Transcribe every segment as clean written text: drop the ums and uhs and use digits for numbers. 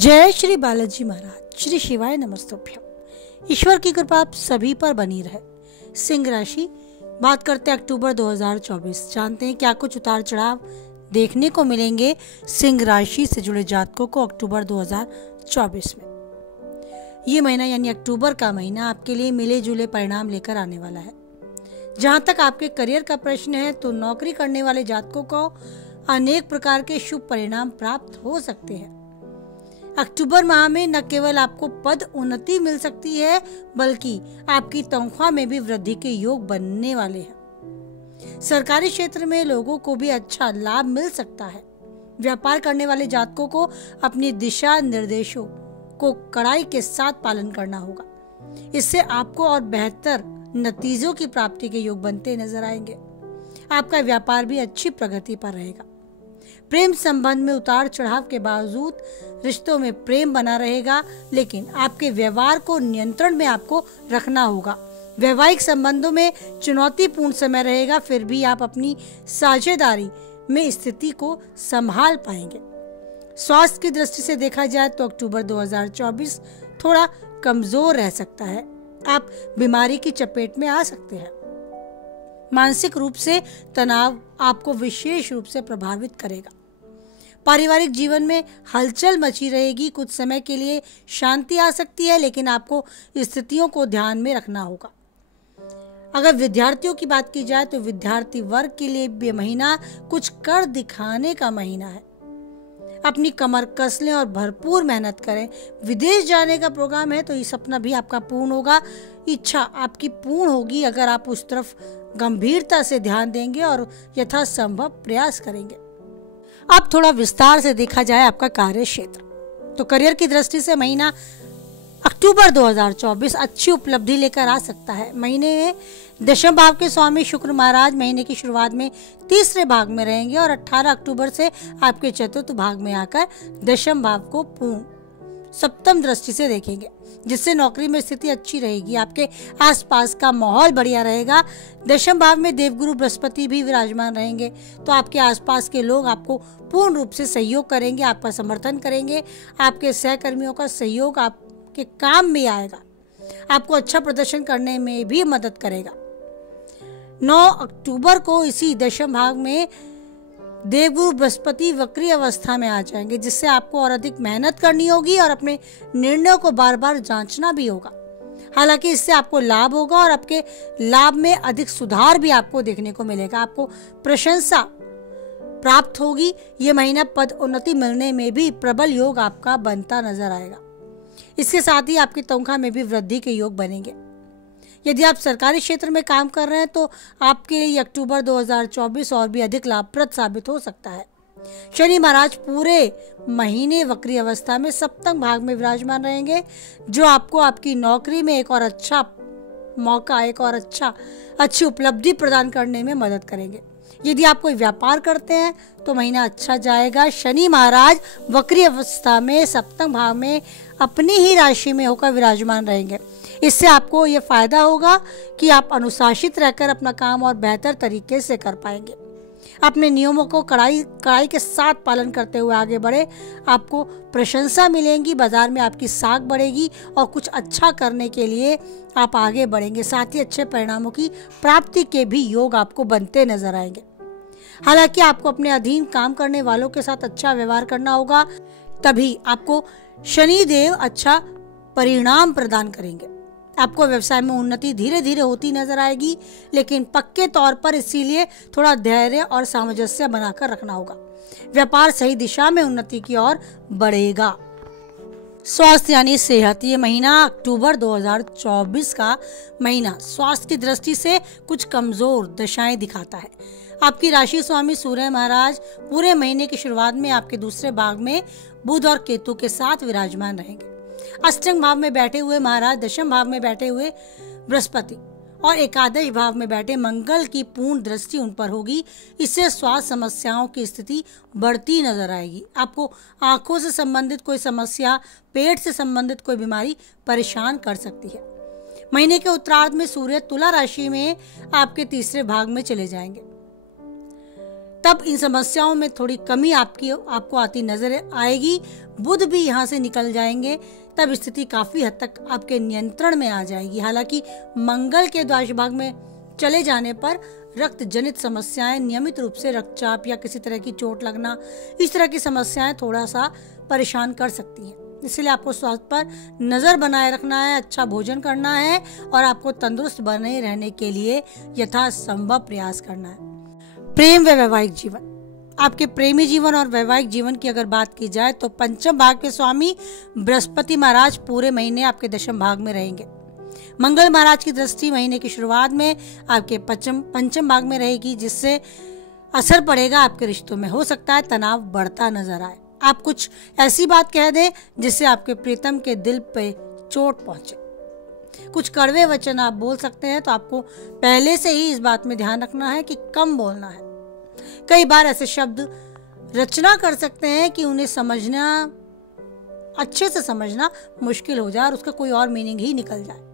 जय श्री बालाजी महाराज, श्री शिवाय नमस्तुभ्यम। ईश्वर की कृपा आप सभी पर बनी रहे। सिंह राशि, बात करते हैं अक्टूबर 2024। जानते हैं क्या कुछ उतार चढ़ाव देखने को मिलेंगे सिंह राशि से जुड़े जातकों को अक्टूबर 2024 में। ये महीना यानी अक्टूबर का महीना आपके लिए मिले जुले परिणाम लेकर आने वाला है। जहां तक आपके करियर का प्रश्न है तो नौकरी करने वाले जातकों को अनेक प्रकार के शुभ परिणाम प्राप्त हो सकते हैं। अक्टूबर माह में न केवल आपको पद उन्नति मिल सकती है बल्कि आपकी तनख्वाह में भी वृद्धि के योग बनने वाले हैं। सरकारी क्षेत्र में लोगों को भी अच्छा लाभ मिल सकता है। व्यापार करने वाले जातकों को अपनी दिशा निर्देशों को कड़ाई के साथ पालन करना होगा। इससे आपको और बेहतर नतीजों की प्राप्ति के योग बनते नजर आएंगे। आपका व्यापार भी अच्छी प्रगति पर रहेगा। प्रेम संबंध में उतार चढ़ाव के बावजूद रिश्तों में प्रेम बना रहेगा, लेकिन आपके व्यवहार को नियंत्रण में आपको रखना होगा। वैवाहिक संबंधों में चुनौतीपूर्ण समय रहेगा, फिर भी आप अपनी साझेदारी में स्थिति को संभाल पाएंगे। स्वास्थ्य की दृष्टि से देखा जाए तो अक्टूबर 2024 थोड़ा कमजोर रह सकता है। आप बीमारी की चपेट में आ सकते हैं। मानसिक रूप से तनाव आपको विशेष रूप से प्रभावित करेगा। पारिवारिक जीवन में हलचल मची रहेगी। कुछ समय के लिए शांति आ सकती है, लेकिन आपको स्थितियों को ध्यान में रखना होगा। अगर विद्यार्थियों की बात की जाए तो विद्यार्थी वर्ग के लिए ये महीना कुछ कर दिखाने का महीना है। अपनी कमर कस लें और भरपूर मेहनत करें। विदेश जाने का प्रोग्राम है तो ये सपना भी आपका पूर्ण होगा। इच्छा आपकी पूर्ण होगी अगर आप उस तरफ गंभीरता से ध्यान देंगे और यथासंभव प्रयास करेंगे। अब थोड़ा विस्तार से देखा जाए आपका कार्य क्षेत्र, तो करियर की दृष्टि से महीना अक्टूबर 2024 अच्छी उपलब्धि लेकर आ सकता है। महीने में दशम भाव के स्वामी शुक्र महाराज महीने की शुरुआत में तीसरे भाग में रहेंगे और 18 अक्टूबर से आपके चतुर्थ भाग में आकर दशम भाव को पूर्ण सप्तम दृष्टि से देखेंगे, जिससे नौकरी में स्थिति अच्छी रहेगी। आपके आसपास का माहौल बढ़िया रहेगा। दशम भाव में देवगुरु बृहस्पति भी विराजमान रहेंगे, तो आपके आसपास के लोग आपको पूर्ण रूप से सहयोग करेंगे, आपका समर्थन करेंगे। आपके सहकर्मियों का सहयोग आपके काम में आएगा, आपको अच्छा प्रदर्शन करने में भी मदद करेगा। 9 अक्टूबर को इसी दशम भाव में देवगुरु बृहस्पति वक्री अवस्था में आ जाएंगे, जिससे आपको और अधिक मेहनत करनी होगी और अपने निर्णयों को बार बार जांचना भी होगा। हालांकि इससे आपको लाभ होगा और आपके लाभ में अधिक सुधार भी आपको देखने को मिलेगा। आपको प्रशंसा प्राप्त होगी। ये महीना पद उन्नति मिलने में भी प्रबल योग आपका बनता नजर आएगा। इसके साथ ही आपकी तनख्वाह में भी वृद्धि के योग बनेंगे। यदि आप सरकारी क्षेत्र में काम कर रहे हैं तो आपके लिए अक्टूबर 2024 और भी अधिक लाभप्रद साबित हो सकता है। शनि महाराज पूरे महीने वक्री अवस्था में सप्तम भाग में विराजमान रहेंगे, जो आपको आपकी नौकरी में एक और अच्छा मौका, एक और अच्छी उपलब्धि प्रदान करने में मदद करेंगे। यदि आप कोई व्यापार करते हैं तो महीना अच्छा जाएगा। शनि महाराज वक्री अवस्था में सप्तम भाव में अपनी ही राशि में होकर विराजमान रहेंगे। इससे आपको ये फायदा होगा कि आप अनुशासित रहकर अपना काम और बेहतर तरीके से कर पाएंगे। अपने नियमों को कड़ाई के साथ पालन करते हुए आगे बढ़े। आपको प्रशंसा मिलेगी, बाजार में आपकी साख बढ़ेगी और कुछ अच्छा करने के लिए आप आगे बढ़ेंगे। साथ ही अच्छे परिणामों की प्राप्ति के भी योग आपको बनते नजर आएंगे। हालांकि आपको अपने अधीन काम करने वालों के साथ अच्छा व्यवहार करना होगा, तभी आपको शनिदेव अच्छा परिणाम प्रदान करेंगे। आपको व्यवसाय में उन्नति धीरे धीरे होती नजर आएगी, लेकिन पक्के तौर पर, इसीलिए थोड़ा धैर्य और सामंजस्य बनाकर रखना होगा। व्यापार सही दिशा में उन्नति की ओर बढ़ेगा। स्वास्थ्य यानी सेहत, ये महीना अक्टूबर 2024 का महीना स्वास्थ्य की दृष्टि से कुछ कमजोर दशाएं दिखाता है। आपकी राशि स्वामी सूर्य महाराज पूरे महीने की शुरुआत में आपके दूसरे भाग में बुध और केतु के साथ विराजमान रहेंगे। अष्टम भाव में बैठे हुए महाराज, दशम भाव में बैठे हुए बृहस्पति और एकादश भाव में बैठे मंगल की पूर्ण दृष्टि उन पर होगी। इससे स्वास्थ्य समस्याओं की स्थिति बढ़ती नजर आएगी। आपको आंखों से संबंधित कोई समस्या, पेट से संबंधित कोई बीमारी परेशान कर सकती है। महीने के उत्तरार्ध में सूर्य तुला राशि में आपके तीसरे भाग में चले जाएंगे। तब इन समस्याओं में थोड़ी कमी आपको आती नजर आएगी। बुध भी यहाँ से निकल जाएंगे, तब स्थिति काफी हद तक आपके नियंत्रण में आ जाएगी। हालांकि मंगल के द्वादश भाग में चले जाने पर रक्त जनित समस्याएं, नियमित रूप से रक्तचाप या किसी तरह की चोट लगना, इस तरह की समस्याएं थोड़ा सा परेशान कर सकती हैं। इसलिए आपको स्वास्थ्य पर नजर बनाए रखना है, अच्छा भोजन करना है और आपको तंदुरुस्त बने रहने के लिए यथासंभव प्रयास करना है। प्रेम व वैवाहिक जीवन, आपके प्रेमी जीवन और वैवाहिक जीवन की अगर बात की जाए तो पंचम भाग के स्वामी बृहस्पति महाराज पूरे महीने आपके दशम भाग में रहेंगे। मंगल महाराज की दृष्टि महीने की शुरुआत में आपके पंचम भाग में रहेगी, जिससे असर पड़ेगा आपके रिश्तों में। हो सकता है तनाव बढ़ता नजर आए, आप कुछ ऐसी बात कह दें जिससे आपके प्रीतम के दिल पे चोट पहुंचे। कुछ कड़वे वचन आप बोल सकते हैं, तो आपको पहले से ही इस बात में ध्यान रखना है कि कम बोलना है। कई बार ऐसे शब्द रचना कर सकते हैं कि उन्हें समझना, अच्छे से समझना मुश्किल हो जाए और उसका कोई और मीनिंग ही निकल जाए।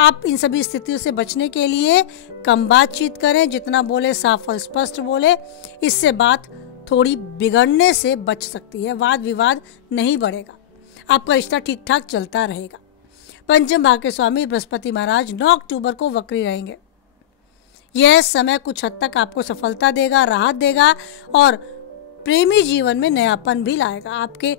आप इन सभी स्थितियों से बचने के लिए कम बातचीत करें, जितना बोले साफ और स्पष्ट बोले। इससे बात थोड़ी बिगड़ने से बच सकती है, वाद विवाद नहीं बढ़ेगा, आपका रिश्ता ठीक ठाक चलता रहेगा। पंचम भाग के स्वामी बृहस्पति महाराज 9 अक्टूबर को वक्री रहेंगे। यह समय कुछ हद तक आपको सफलता देगा, राहत देगा और प्रेमी जीवन में नयापन भी लाएगा। आपके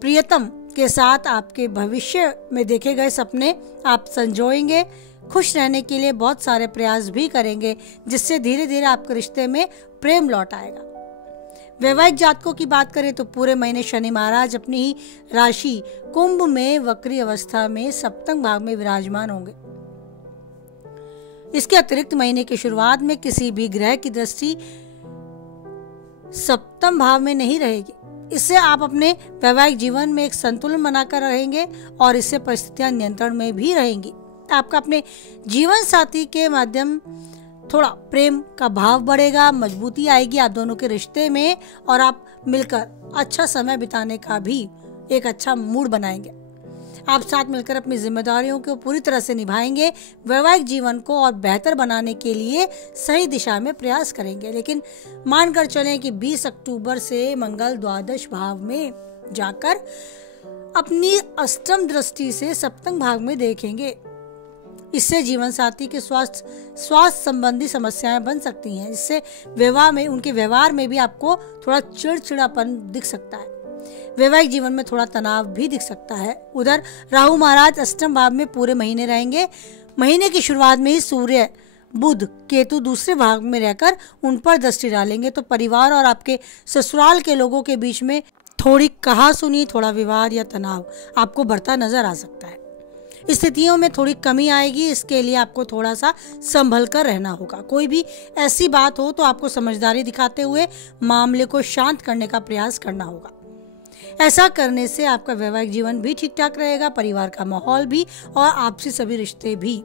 प्रियतम के साथ आपके भविष्य में देखे गए सपने आप संजोएंगे। खुश रहने के लिए बहुत सारे प्रयास भी करेंगे, जिससे धीरे धीरे आपके रिश्ते में प्रेम लौट आएगा। वैवाहिक जातकों की बात करें तो पूरे महीने शनि महाराज अपनी ही राशि कुंभ में वक्री अवस्था में सप्तम भाव में विराजमान होंगे। इसके अतिरिक्त महीने की शुरुआत में किसी भी ग्रह की दृष्टि सप्तम भाव में नहीं रहेगी। इससे आप अपने वैवाहिक जीवन में एक संतुलन बनाकर रहेंगे और इससे परिस्थितियां नियंत्रण में भी रहेंगी। आपका अपने जीवन साथी के माध्यम थोड़ा प्रेम का भाव बढ़ेगा, मजबूती आएगी आप दोनों के रिश्ते में और आप मिलकर अच्छा समय बिताने का भी एक अच्छा मूड बनाएंगे। आप साथ मिलकर अपनी जिम्मेदारियों को पूरी तरह से निभाएंगे। वैवाहिक जीवन को और बेहतर बनाने के लिए सही दिशा में प्रयास करेंगे। लेकिन मानकर चलें कि 20 अक्टूबर से मंगल द्वादश भाव में जाकर अपनी अष्टम दृष्टि से सप्तम भाव में देखेंगे। इससे जीवन साथी के स्वास्थ्य संबंधी समस्याएं बन सकती हैं। इससे उनके व्यवहार में भी आपको थोड़ा चिड़चिड़ापन दिख सकता है। वैवाहिक जीवन में थोड़ा तनाव भी दिख सकता है। उधर राहु महाराज अष्टम भाव में पूरे महीने रहेंगे। महीने की शुरुआत में ही सूर्य, बुध, केतु दूसरे भाग में रहकर उन पर दृष्टि डालेंगे, तो परिवार और आपके ससुराल के लोगों के बीच में थोड़ी कहासुनी, थोड़ा विवाद या तनाव आपको बढ़ता नजर आ सकता है। स्थितियों में थोड़ी कमी आएगी, इसके लिए आपको थोड़ा सा संभल कर रहना होगा। कोई भी ऐसी बात हो तो आपको समझदारी दिखाते हुए मामले को शांत करने का प्रयास करना होगा। ऐसा करने से आपका वैवाहिक जीवन भी ठीक ठाक रहेगा, परिवार का माहौल भी और आपसी सभी रिश्ते भी।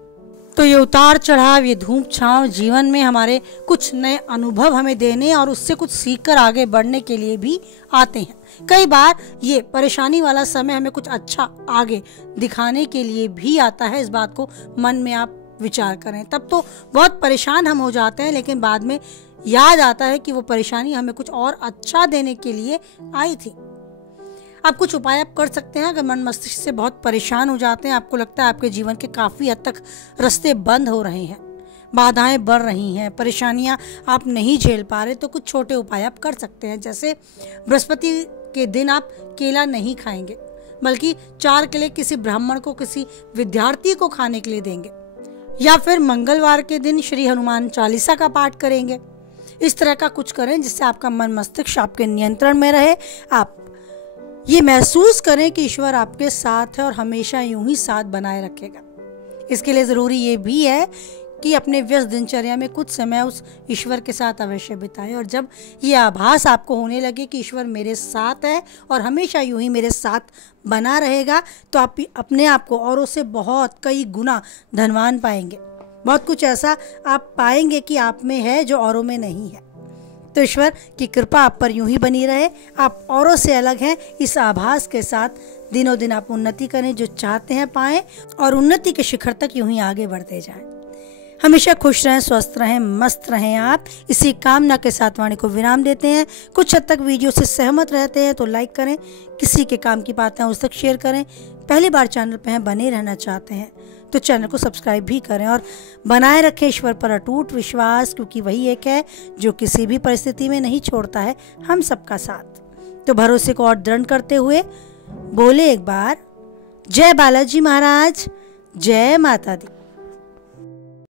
तो ये उतार चढ़ाव, ये धूप छांव जीवन में हमारे कुछ नए अनुभव हमें देने और उससे कुछ सीखकर आगे बढ़ने के लिए भी आते हैं। कई बार ये परेशानी वाला समय हमें कुछ अच्छा आगे दिखाने के लिए भी आता है। इस बात को मन में आप विचार करें। तब तो बहुत परेशान हम हो जाते हैं, लेकिन बाद में याद आता है कि वो परेशानी हमें कुछ और अच्छा देने के लिए आई थी। आप कुछ उपाय आप कर सकते हैं। अगर मन मस्तिष्क से बहुत परेशान हो जाते हैं, आपको लगता है आपके जीवन के काफ़ी हद तक रास्ते बंद हो रहे हैं, बाधाएं बढ़ रही हैं, परेशानियां आप नहीं झेल पा रहे, तो कुछ छोटे उपाय आप कर सकते हैं। जैसे बृहस्पति के दिन आप केला नहीं खाएंगे, बल्कि 4 केले किसी ब्राह्मण को, किसी विद्यार्थी को खाने के लिए देंगे। या फिर मंगलवार के दिन श्री हनुमान चालीसा का पाठ करेंगे। इस तरह का कुछ करें जिससे आपका मन मस्तिष्क आपके नियंत्रण में रहे। आप ये महसूस करें कि ईश्वर आपके साथ है और हमेशा यूं ही साथ बनाए रखेगा। इसके लिए ज़रूरी ये भी है कि अपने व्यस्त दिनचर्या में कुछ समय उस ईश्वर के साथ अवश्य बिताएं। और जब ये आभास आपको होने लगे कि ईश्वर मेरे साथ है और हमेशा यूं ही मेरे साथ बना रहेगा, तो आप अपने आप को औरों से बहुत कई गुना धनवान पाएंगे। बहुत कुछ ऐसा आप पाएंगे कि आप में है जो औरों में नहीं है। तो ईश्वर की कृपा आप पर यूं ही बनी रहे। आप औरों से अलग हैं, इस आभास के साथ दिनों दिन आप उन्नति करें, जो चाहते हैं पाएं और उन्नति के शिखर तक यूं ही आगे बढ़ते जाएं। हमेशा खुश रहें, स्वस्थ रहें, मस्त रहें आप। इसी कामना के साथ वाणी को विराम देते हैं। कुछ हद तक वीडियो से सहमत रहते हैं तो लाइक करें, किसी के काम की बातें उस तक शेयर करें। पहली बार चैनल पर हैं, बने रहना चाहते हैं तो चैनल को सब्सक्राइब भी करें और बनाए रखें ईश्वर पर अटूट विश्वास, क्योंकि वही एक है जो किसी भी परिस्थिति में नहीं छोड़ता है हम सबका साथ। तो भरोसे को और दृढ़ करते हुए बोले एक बार, जय बालाजी महाराज, जय माता दी।